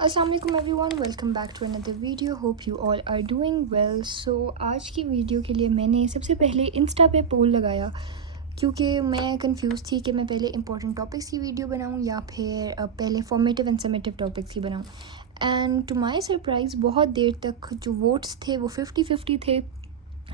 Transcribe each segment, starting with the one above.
Assalamualaikum everyone, welcome back to another video. Hope you all are doing well. So आज की video के लिए मैंने सबसे पहले इंस्टा पे पोल लगाया क्योंकि मैं कंफ्यूज थी कि मैं पहले इंपॉर्टेंट टॉपिक्स की वीडियो बनाऊं या फिर पहले फॉर्मेटिव एंड समेटिव टॉपिक्स की बनाऊं। एंड टू माय सरप्राइज़ बहुत देर तक जो वोट्स थे वो 50-50 थे।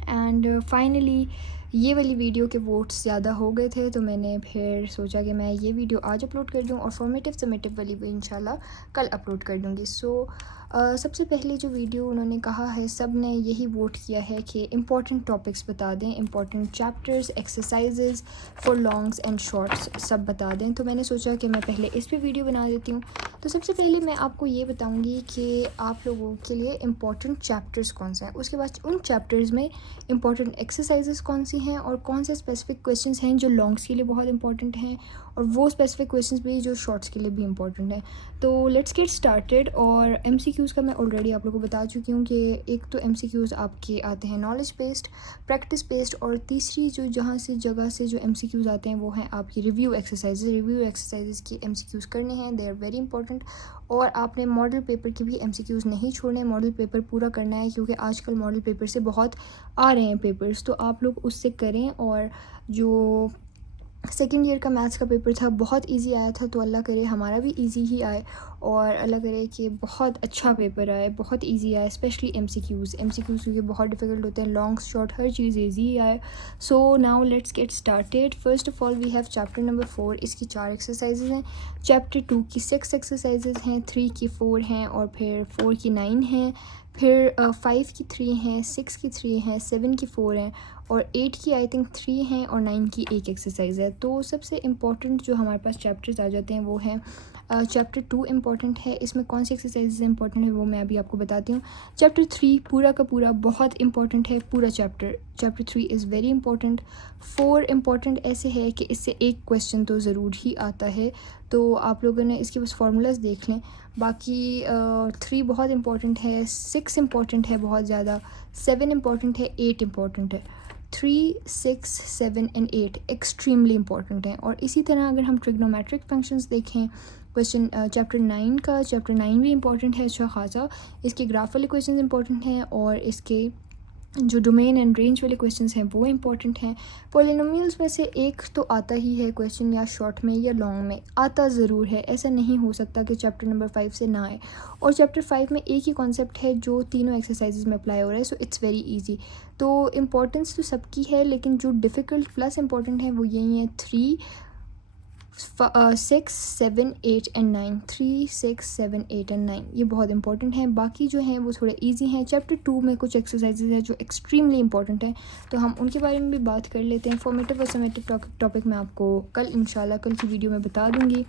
एंड फाइनली ये वाली वीडियो के वोट्स ज़्यादा हो गए थे, तो मैंने फिर सोचा कि मैं ये वीडियो आज अपलोड कर दूँ और फॉर्मेटिव समेटिव वाली भी इंशाल्लाह कल अपलोड कर दूँगी। सो सबसे पहले जो वीडियो उन्होंने कहा है, सब ने यही वोट किया है कि इम्पॉर्टेंट टॉपिक्स बता दें, important chapters, exercises for longs and shorts सब बता दें। तो मैंने सोचा कि मैं पहले इस पर वीडियो बना देती हूँ। तो सबसे पहले मैं आपको ये बताऊँगी कि आप लोगों के लिए इम्पॉर्टेंट चैप्टर्स कौन से हैं, उसके बाद उन चैप्टर्स में इंपॉर्टेंट एक्सरसाइजेस कौन सी हैं और कौन से स्पेसिफिक क्वेश्चंस हैं जो लॉन्ग्स के लिए बहुत इंपॉर्टेंट हैं और वो स्पेसिफिक क्वेश्चंस भी जो शॉर्ट्स के लिए भी इंपॉर्टेंट हैं। तो लेट्स गेट स्टार्टेड। और एमसीक्यूज़ का मैं ऑलरेडी आप लोगों को बता चुकी हूँ कि एक तो एमसीक्यूज़ आपके आते हैं नॉलेज बेस्ड, प्रैक्टिस बेस्ड, और तीसरी जो जहाँ से जगह से जो एमसीक्यूज़ आते हैं वो हैं आपकी रिव्यू एक्सरसाइजेज की एमसीक्यूज़ करने हैं, दे आर वेरी इंपॉर्टेंट। और आपने मॉडल पेपर के भी एमसीक्यूज़ नहीं छोड़ने, मॉडल पेपर पूरा करना है क्योंकि आजकल मॉडल पेपर से बहुत आ रहे हैं पेपर्स, तो आप लोग उससे करें। और जो सेकेंड ईयर का मैथ्स का पेपर था बहुत इजी आया था, तो अल्लाह करे हमारा भी इजी ही आए और अल्लाह करे कि बहुत अच्छा पेपर आए, बहुत इजी आए, स्पेशली एमसीक्यूज़ क्योंकि बहुत डिफिकल्ट होते हैं, लॉन्ग शॉर्ट हर चीज़ इजी ही आए। So now let's get started. First of all we have chapter number 4, इसकी 4 एक्सरसाइजेज हैं। चैप्टर 2 की 6 एक्सरसाइजेज हैं, 3 की 4 हैं और फिर 4 की 9 हैं, फिर 5 की 3 हैं, 6 की 3 हैं, 7 की 4 हैं और 8 की आई थिंक 3 हैं और 9 की एक एक्सरसाइज है। तो सबसे इम्पॉर्टेंट जो हमारे पास चैप्टर्स आ जाते हैं वो हैं चैप्टर 2 इम्पॉर्टेंट है। इसमें कौन सी एक्सरसाइज इंपॉर्टेंट है वो मैं अभी आपको बताती हूँ। चैप्टर 3 पूरा का पूरा बहुत इंपॉर्टेंट है, पूरा chapter 3 is very important. 4 important ऐसे है कि इससे एक क्वेश्चन तो ज़रूर ही आता है, तो आप लोगों ने इसके बस फार्मूलाज देख लें। बाकी 3 बहुत इंपॉर्टेंट है, 6 इम्पॉर्टेंट है बहुत ज़्यादा, 7 इम्पॉर्टेंट है, 8 इम्पॉर्टेंट है। 3, 6, 7 एंड 8 एक्सट्रीमली इंपॉर्टेंट हैं। और इसी तरह अगर हम ट्रिग्नोमेट्रिक फंक्शंस देखें, क्वेश्चन चैप्टर 9 भी इंपॉर्टेंट है अच्छा खासा। इसके ग्राफ वाले क्वेश्चन इंपॉर्टेंट हैं और इसके जो डोमेन एंड रेंज वाले क्वेश्चंस हैं वो इंपॉर्टेंट हैं। पॉलिनोमियल्स में से एक तो आता ही है क्वेश्चन, या शॉर्ट में या लॉन्ग में आता ज़रूर है, ऐसा नहीं हो सकता कि चैप्टर नंबर 5 से ना आए। और चैप्टर 5 में एक ही कॉन्सेप्ट है जो तीनों एक्सरसाइजेज में अप्लाई हो रहा है, सो इट्स वेरी इजी। तो इम्पॉर्टेंस तो सबकी है, लेकिन जो डिफ़िकल्ट प्लस इंपॉर्टेंट है वो यही है 3, 6, 7, 8 एंड 9। 3, 6, 7, 8 एंड 9 ये बहुत इंपॉर्टेंट हैं। बाकी जो हैं वो थोड़े इजी हैं। चैप्टर 2 में कुछ एक्सरसाइजेज हैं जो एक्सट्रीमली इंपॉर्टेंट हैं, तो हम उनके बारे में भी बात कर लेते हैं। फॉर्मेटिव और समेटिव टॉपिक मैं आपको कल इंशाल्लाह कल की वीडियो में बता दूँगी।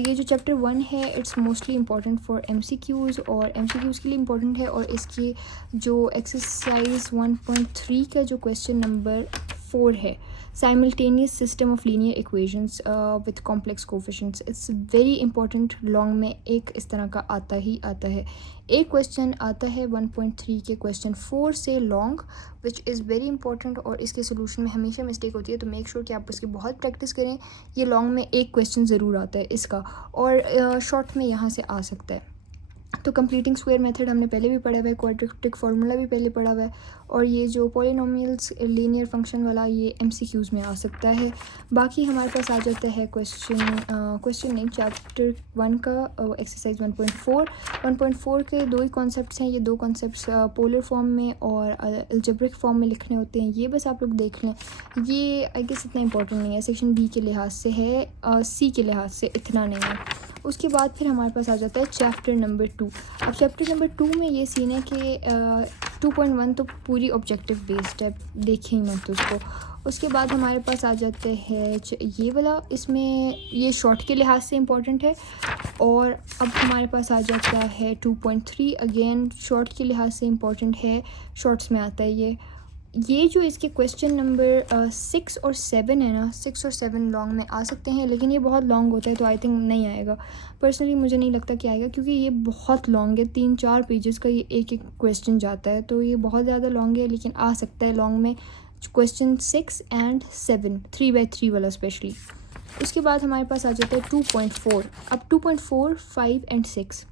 ये जो चैप्टर 1 है it's mostly important for MCQs और एमसीक्यूज़ के लिए इंपॉर्टेंट है। और इसकी जो एक्सरसाइज 1.3 का जो क्वेश्चन नंबर 4 है, simultaneous system of linear equations with complex coefficients, it's very important. Long में एक इस तरह का आता ही आता है, एक क्वेश्चन आता है 1.3 के क्वेश्चन 4 से long, which is very important. और इसके सोल्यूशन में हमेशा मिस्टेक होती है, तो मेक श्योर कि आप इसकी बहुत प्रैक्टिस करें। ये लॉन्ग में एक क्वेश्चन ज़रूर आता है इसका, और शॉर्ट में यहाँ से आ सकता है। तो कंप्लीटिंग स्क्वायर मेथड हमने पहले भी पढ़ा हुआ है, क्वाड्रेटिक फार्मूला भी पहले पढ़ा हुआ है, और ये जो पॉलिनोमियल्स लीनियर फंक्शन वाला ये एमसीक्यूज़ में आ सकता है। बाकी हमारे पास आ जाता है क्वेश्चन नहीं, चैप्टर 1 का एक्सरसाइज 1.4 के दो ही कॉन्सेप्ट्स हैं। ये दो कॉन्सेप्ट्स पोलर फॉर्म में और अलजेब्रिक फॉर्म में लिखने होते हैं, ये बस आप लोग देख लें। ये आई गेस इतना इंपॉर्टेंट नहीं है, सेक्शन बी के लिहाज से है, सी के लिहाज से इतना नहीं है। उसके बाद फिर हमारे पास आ जाता है चैप्टर नंबर 2। अब चैप्टर नंबर 2 में ये सीन है कि 2.1 तो पूरी ऑब्जेक्टिव बेस्ड है, देखें ही मत उसको। उसके बाद हमारे पास आ जाते हैं ये वाला, इसमें ये शॉर्ट के लिहाज से इम्पॉर्टेंट है। और अब हमारे पास आ जाता है 2.3, अगेन शॉर्ट के लिहाज से इम्पॉर्टेंट है, शॉर्ट्स में आता है ये जो इसके क्वेश्चन नंबर 6 और 7 है ना, 6 और 7 लॉन्ग में आ सकते हैं, लेकिन ये बहुत लॉन्ग होता है तो आई थिंक नहीं आएगा। पर्सनली मुझे नहीं लगता कि आएगा, क्योंकि ये बहुत लॉन्ग है, 3-4 पेजेस का ये एक एक क्वेश्चन जाता है, तो ये बहुत ज़्यादा लॉन्ग है। लेकिन आ सकता है लॉन्ग में क्वेश्चन 6 एंड 7, 3x3 वाला स्पेशली। उसके बाद हमारे पास आ जाता है 2.4। अब 2.4, 5 एंड 6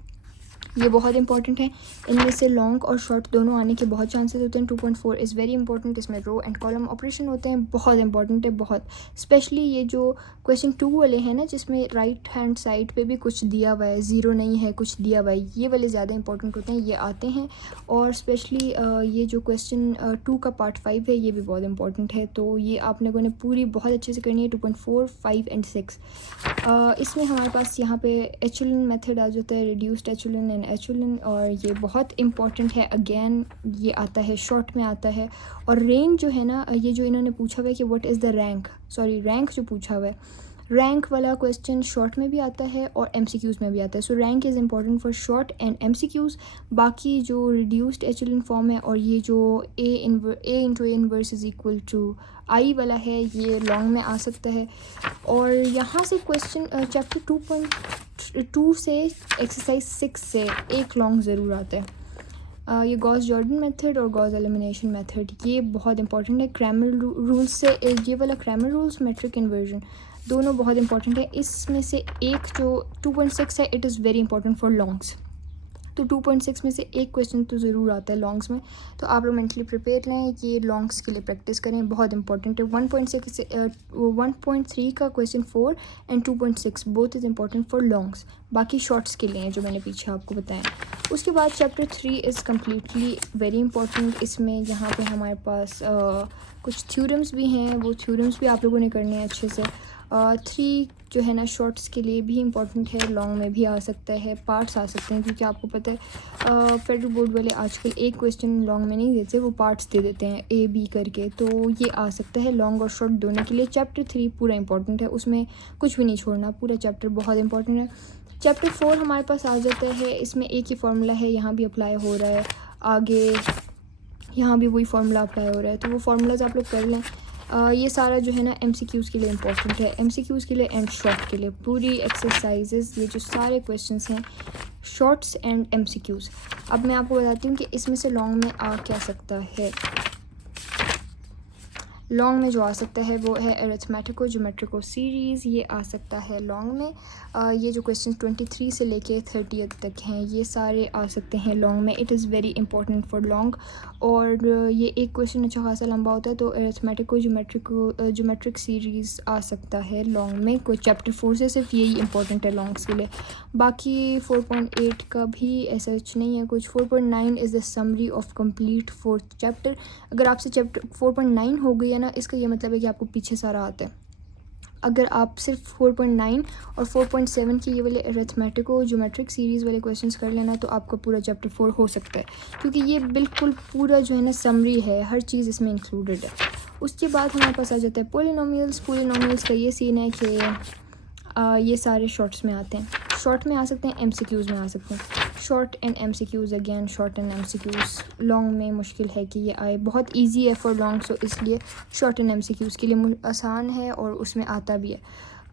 ये बहुत इंपॉर्टेंट है। इनमें से लॉन्ग और शॉर्ट दोनों आने के बहुत चांसेस होते हैं। 2.4 इज़ वेरी इंपॉर्टेंट। इसमें रो एंड कॉलम ऑपरेशन होते हैं, बहुत इंपॉर्टेंट है बहुत। स्पेशली ये जो क्वेश्चन 2 वाले हैं ना, जिसमें राइट हैंड साइड पे भी कुछ दिया हुआ है, ज़ीरो नहीं है, कुछ दिया हुआ है, ये वाले ज़्यादा इंपॉर्टेंट होते हैं, ये आते हैं। और स्पेशली ये जो क्वेश्चन 2 का पार्ट 5 है, ये भी बहुत इंपॉर्टेंट है। तो ये आप लोगों ने पूरी बहुत अच्छे से करनी है। 2.4, 5 एंड 6 इसमें हमारे पास यहाँ पे एचुलन मेथड आ जाता है, रिड्यूस्ड एचुलन एंड एचुलन, और ये बहुत इंपॉर्टेंट है। अगेन ये आता है, शॉर्ट में आता है। और रेंज जो है ना, ये जो इन्होंने पूछा हुआ है कि what is the rank, sorry rank जो पूछा हुआ है, रैंक वाला क्वेश्चन शॉर्ट में भी आता है और एमसीक्यूज़ में भी आता है। So rank is important for short and MCQs. बाकी जो रिड्यूस्ड एचुलन फॉर्म है और ये जो A into A inverse is equal to I वाला है, ये लॉन्ग में आ सकता है। और यहाँ से क्वेश्चन चैप्टर 2.2 से एक्सरसाइज 6 से एक लॉन्ग ज़रूर आता है। ये गॉस जॉर्डन मेथड और गॉस एलिमिनेशन मेथड, ये बहुत इंपॉर्टेंट है। क्रैमर रूल्स से ये वाला क्रैमर रूल्स, मेट्रिक इन्वर्जन, दोनों बहुत इंपॉर्टेंट है। इसमें से एक जो 2.6 है, it is very important for longs. तो 2.6 में से एक क्वेश्चन तो ज़रूर आता है लॉन्ग्स में, तो आप लोग मेंटली प्रिपेयर रहें, ये लॉन्ग्स के लिए प्रैक्टिस करें, बहुत इंपॉर्टेंट है। 1.3 का question 4 and 2.6 both is important for longs. बाकी शॉर्ट्स के लिए हैं जो मैंने पीछे आपको बताया। उसके बाद chapter 3 is completely very important. इसमें यहाँ पे हमारे पास कुछ थ्योरम्स भी हैं, वो थ्योरम्स भी आप लोगों ने करने हैं अच्छे से। 3 जो है ना शॉर्ट्स के लिए भी इंपॉर्टेंट है, लॉन्ग में भी आ सकता है, पार्ट्स आ सकते हैं, क्योंकि आपको पता है फेडरल बोर्ड वाले आजकल एक क्वेश्चन लॉन्ग में नहीं देते, वो पार्ट्स दे देते हैं ए बी करके। तो ये आ सकता है लॉन्ग और शॉर्ट दोनों के लिए। चैप्टर 3 पूरा इंपॉर्टेंट है, उसमें कुछ भी नहीं छोड़ना, पूरा चैप्टर बहुत इंपॉर्टेंट है। चैप्टर 4 हमारे पास आ जाता है, इसमें एक ही फार्मूला है, यहाँ भी अप्लाई हो रहा है, आगे यहाँ भी वही फार्मूला अप्लाई हो रहा है, तो वो फार्मूलाज आप लोग कर लें। ये सारा जो है ना एमसीक्यूज़ के लिए इंपॉर्टेंट है, एमसीक्यूज़ के लिए एंड शॉर्ट के लिए। पूरी एक्सरसाइजेस, ये जो सारे क्वेश्चंस हैं, शॉर्ट्स एंड एमसीक्यूज़। अब मैं आपको बताती हूँ कि इसमें से लॉन्ग में आ क्या सकता है। लॉन्ग में जो आ सकता है वो है अरिथमेटिको ज्योमेट्रिको सीरीज़, ये आ सकता है लॉन्ग में। ये जो क्वेश्चन 23 से लेके 30 तक हैं, ये सारे आ सकते हैं लॉन्ग में। It is very important for long. और ये एक क्वेश्चन अच्छा खासा लंबा होता है, तो अरिथमेटिको ज्योमेट्रिक सीरीज़ आ सकता है लॉन्ग में। कोई चैप्टर 4 से सिर्फ यही इंपॉर्टेंट है लॉन्ग्स के लिए। बाकी 4.8 का भी ऐसा कुछ नहीं है कुछ। 4.9 is the summary of complete 4th chapter. अगर आपसे चैप्टर 4.9 हो गई है ना, इसका ये मतलब है कि आपको पीछे सारा आता है। अगर आप सिर्फ 4.9 और 4.7 की ये वाले अरिथमेटिको ज्योमेट्रिक सीरीज़ वाले क्वेश्चंस कर लेना, तो आपका पूरा चैप्टर 4 हो सकता है, क्योंकि ये बिल्कुल पूरा जो है ना समरी है, हर चीज़ इसमें इंक्लूडेड है। उसके बाद हमारे पास आ जाता है पोलिनोमियल्स। पोलिनोमियल्स का ये सीन है कि ये सारे शॉर्ट्स में आते हैं, शॉर्ट में आ सकते हैं, एमसीक्यूज़ में आ सकते हैं। Short and MCQs, again short and MCQs. Long में मुश्किल है कि ये आए, बहुत इजी है फॉर लॉन्ग, सो इसलिए शॉर्ट एंड एमसीक्यूज़ के लिए आसान है और उसमें आता भी है।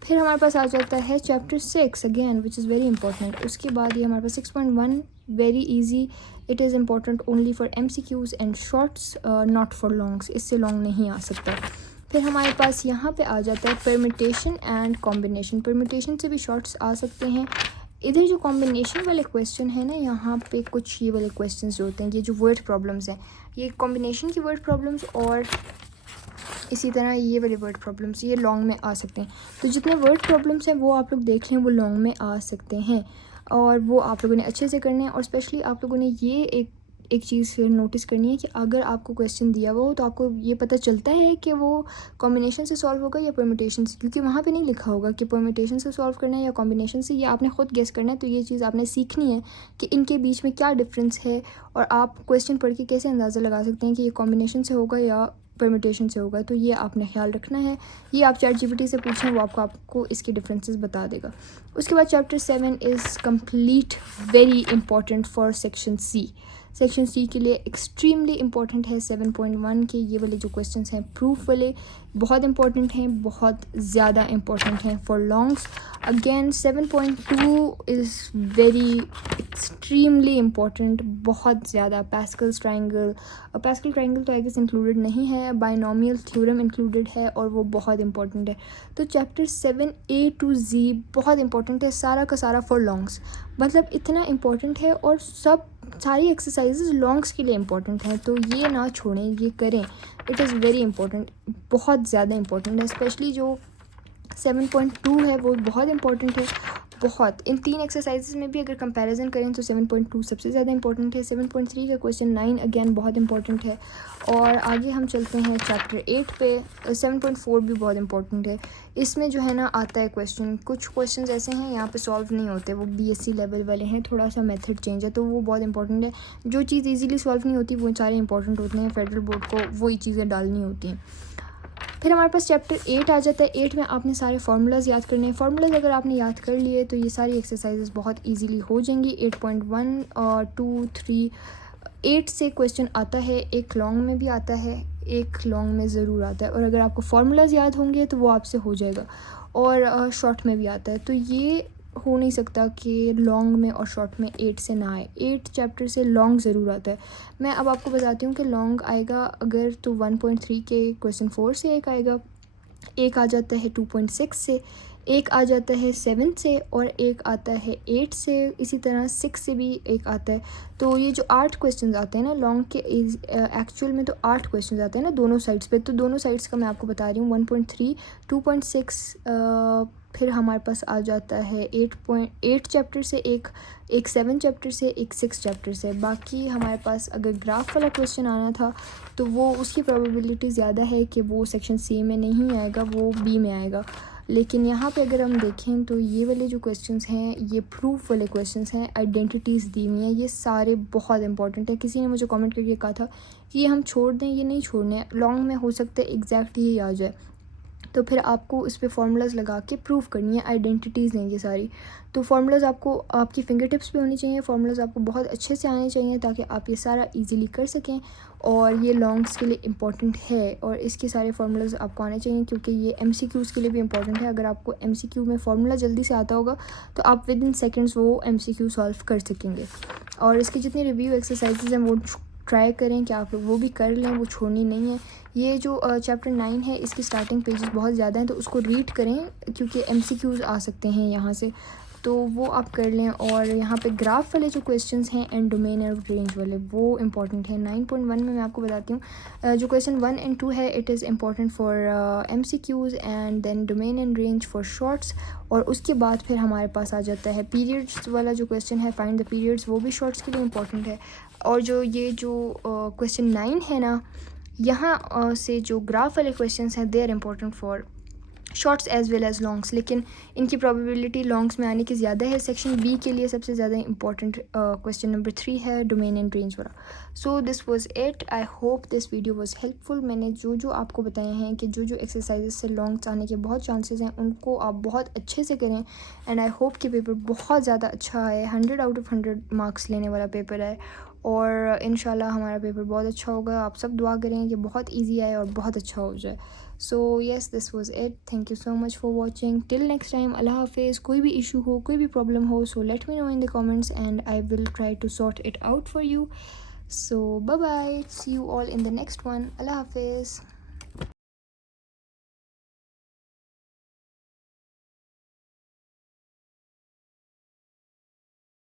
फिर हमारे पास आ जाता है chapter 6 again, which is very important. उसके बाद ये हमारे पास 6.1 very easy. It is important only for MCQs and shorts, not for longs, इससे लॉन्ग नहीं आ सकता। फिर हमारे पास यहाँ पे आ जाता है परमिटेशन एंड कॉम्बिनेशन। परमिटेशन से भी शॉर्ट्स आ सकते हैं। इधर जो कॉम्बिनेशन वाले क्वेश्चन है ना, यहाँ पे कुछ ये वाले क्वेश्चन जो होते हैं, ये जो वर्ड प्रॉब्लम्स हैं, ये कॉम्बिनेशन की वर्ड प्रॉब्लम्स और इसी तरह ये वाले वर्ड प्रॉब्लम्स, ये लॉन्ग में आ सकते हैं। तो जितने वर्ड प्रॉब्लम्स हैं वो आप लोग देख लें, वो लॉन्ग में आ सकते हैं, और वो आप लोगों ने अच्छे से करने हैं। और स्पेशली आप लोगों ने ये एक चीज़ नोटिस करनी है कि अगर आपको क्वेश्चन दिया हुआ हो, तो आपको ये पता चलता है कि वो कॉम्बिनेशन से सॉल्व होगा या परम्यूटेशन से, क्योंकि वहाँ पे नहीं लिखा होगा कि परम्यूटेशन से सॉल्व करना है या कॉम्बिनेशन से, ये आपने ख़ुद गेस करना है। तो ये चीज़ आपने सीखनी है कि इनके बीच में क्या डिफरेंस है, और आप क्वेश्चन पढ़ के कैसे अंदाज़ा लगा सकते हैं कि ये कॉम्बिनेशन से होगा या परम्यूटेशन से होगा। तो ये आपने ख्याल रखना है। ये आप ChatGPT से पूछें, वो आपको इसके डिफरेंसेस बता देगा। उसके बाद chapter 7 is complete very important for section C. Section C के लिए एक्सट्रीमली इंपॉर्टेंट है 7.1 के ये वाले जो क्वेश्चंस हैं प्रूफ वाले, बहुत इंपॉर्टेंट हैं, बहुत ज़्यादा इंपॉर्टेंट हैं for longs. Again 7.2 is very extremely important, बहुत ज़्यादा। पैस्कल्स ट्रायंगल, पैस्कल ट्रायंगल तो आई गेस इंक्लूडेड नहीं है, बाइनोमियल थ्योरम इंक्लूडेड है और वो बहुत इंपॉर्टेंट है। तो चैप्टर 7A to Z बहुत इंपॉर्टेंट है, सारा का सारा फॉर लॉन्ग्स, मतलब इतना इम्पॉर्टेंट है। और सारी एक्सरसाइजेज लॉन्ग्स के लिए इम्पॉर्टेंट हैं, तो ये ना छोड़ें, ये करें। इट इज़ वेरी इंपॉर्टेंट, बहुत ज़्यादा इंपॉर्टेंट है। स्पेशली जो 7.2 है वो बहुत इंपॉर्टेंट है, बहुत। इन 3 एक्सरसाइजेज में भी अगर कंपैरिजन करें तो 7.2 सबसे ज़्यादा इंपॉर्टेंट है। 7.3 का क्वेश्चन 9 अगेन बहुत इंपॉर्टेंट है। और आगे हम चलते हैं चैप्टर 8 पे। 7.4 भी बहुत इंपॉर्टेंट है। इसमें जो है ना आता है क्वेश्चन, कुछ क्वेश्चंस ऐसे हैं यहाँ पे सॉल्व नहीं होते, वो BSc लेवल वाले हैं, थोड़ा सा मेथड चेंज है, तो वो बहुत इंपॉर्टेंट है। जो चीज़ ईजिली सॉल्व नहीं होती वो सारे इंपॉर्टेंट होते हैं, फेडरल बोर्ड को वही चीज़ें डालनी होती हैं। फिर हमारे पास चैप्टर 8 आ जाता है। 8 में आपने सारे फार्मूलाज याद करने हैं। फार्मूलाज अगर आपने याद कर लिए तो ये सारी एक्सरसाइजेज बहुत इजीली हो जाएंगी। 8.1 और 2, 3, 8 से क्वेश्चन आता है, एक लॉन्ग में भी आता है, एक लॉन्ग में ज़रूर आता है। और अगर आपको फार्मूलाज याद होंगे तो वो आपसे हो जाएगा। और शॉर्ट में भी आता है, तो ये हो नहीं सकता कि लॉन्ग में और शॉर्ट में 8 से ना आए। 8 चैप्टर से लॉन्ग ज़रूर आता है। मैं अब आपको बताती हूँ कि लॉन्ग आएगा अगर तो 1.3 के क्वेश्चन 4 से एक आएगा, एक आ जाता है 2.6 से, एक आ जाता है 7 से, और एक आता है 8 से। इसी तरह 6 से भी एक आता है। तो ये जो 8 क्वेश्चंस आते हैं ना लॉन्ग के, एक्चुअल में तो 8 क्वेश्चंस आते हैं ना दोनों साइड्स पे। तो दोनों साइड्स का मैं आपको बता रही हूँ। 1.3, 2.6, फिर हमारे पास आ जाता है 8.8 चैप्टर से एक 7 चैप्टर से, एक 6 चैप्टर से। बाकी हमारे पास अगर ग्राफ वाला क्वेश्चन आना था तो वो उसकी प्रोबेबिलिटी ज़्यादा है कि वो सेक्शन C में नहीं आएगा, वो B में आएगा। लेकिन यहाँ पे अगर हम देखें तो ये वाले जो क्वेश्चंस हैं ये प्रूफ वाले क्वेश्चंस हैं, आइडेंटिटीज़ दी हुई हैं, ये सारे बहुत इंपॉर्टेंट है। किसी ने मुझे कमेंट करके कहा था कि ये हम छोड़ दें, ये नहीं छोड़ने, लॉन्ग में हो सकता है एग्जैक्ट यही आ जाए, तो फिर आपको इस पे फार्मूलाज लगा के प्रूफ करनी है। आइडेंटिटीज़ हैं ये सारी, तो फार्मूलाज आपको आपकी फिंगर टिप्स पे होनी चाहिए। फार्मूलाज आपको बहुत अच्छे से आने चाहिए ताकि आप ये सारा इजीली कर सकें। और ये लॉन्ग्स के लिए इम्पॉर्टेंट है, और इसके सारे फार्मूलाज आपको आने चाहिए क्योंकि ये MCQs के लिए भी इम्पॉर्टेंट है। अगर आपको MCQ में फार्मूला जल्दी से आता होगा तो आप विद इन सेकेंड्स वो MCQ सॉल्व कर सकेंगे। और इसकी जितनी रिव्यू एक्सरसाइजेज हैं वो ट्राई करें कि आप लोग वो भी कर लें, वो छोड़नी नहीं है। ये जो चैप्टर 9 है इसकी स्टार्टिंग पेजेस बहुत ज़्यादा हैं, तो उसको रीड करें क्योंकि MCQs आ सकते हैं यहाँ से, तो वो आप कर लें। और यहाँ पे ग्राफ वाले जो क्वेश्चंस हैं एंड डोमेन एंड रेंज वाले वो इंपॉर्टेंट है। 9.1 में मैं आपको बताती हूँ जो क्वेश्चन 1 एंड 2 है it is important for MCQs and then domain and range for shorts. और उसके बाद फिर हमारे पास आ जाता है पीरियड्स वाला जो क्वेश्चन है, फाइंड द पीरियड्स, वो भी शॉर्ट्स के लिए इम्पॉर्टेंट है। और ये जो क्वेश्चन 9 है ना, यहाँ से जो ग्राफ वाले क्वेश्चंस हैं they are important for shorts as well as longs, लेकिन इनकी प्रोबेबिलिटी लॉन्ग्स में आने की ज़्यादा है। सेक्शन B के लिए सबसे ज़्यादा इंपॉर्टेंट क्वेश्चन नंबर 3 है, डोमेन एंड रेंज वाला। So this was it, I hope this video was helpful. मैंने जो आपको बताए हैं कि जो एक्सरसाइजेस से लॉन्ग्स आने के बहुत चांसेस हैं उनको आप बहुत अच्छे से करें, एंड आई होप कि पेपर बहुत ज़्यादा अच्छा आए, 100 आउट ऑफ 100 मार्क्स लेने वाला पेपर है। और इंशाल्लाह हमारा पेपर बहुत अच्छा होगा। आप सब दुआ करें कि बहुत ईजी आए और बहुत अच्छा हो जाए। So yes, this was it, thank you so much for watching, till next time, अल्लाह हाफिज़। कोई भी इशू हो, कोई भी प्रॉब्लम हो, so let me know in the comments and I will try to sort it out for you. So bye bye, see you all in the next one, अल्लाह हाफिज़।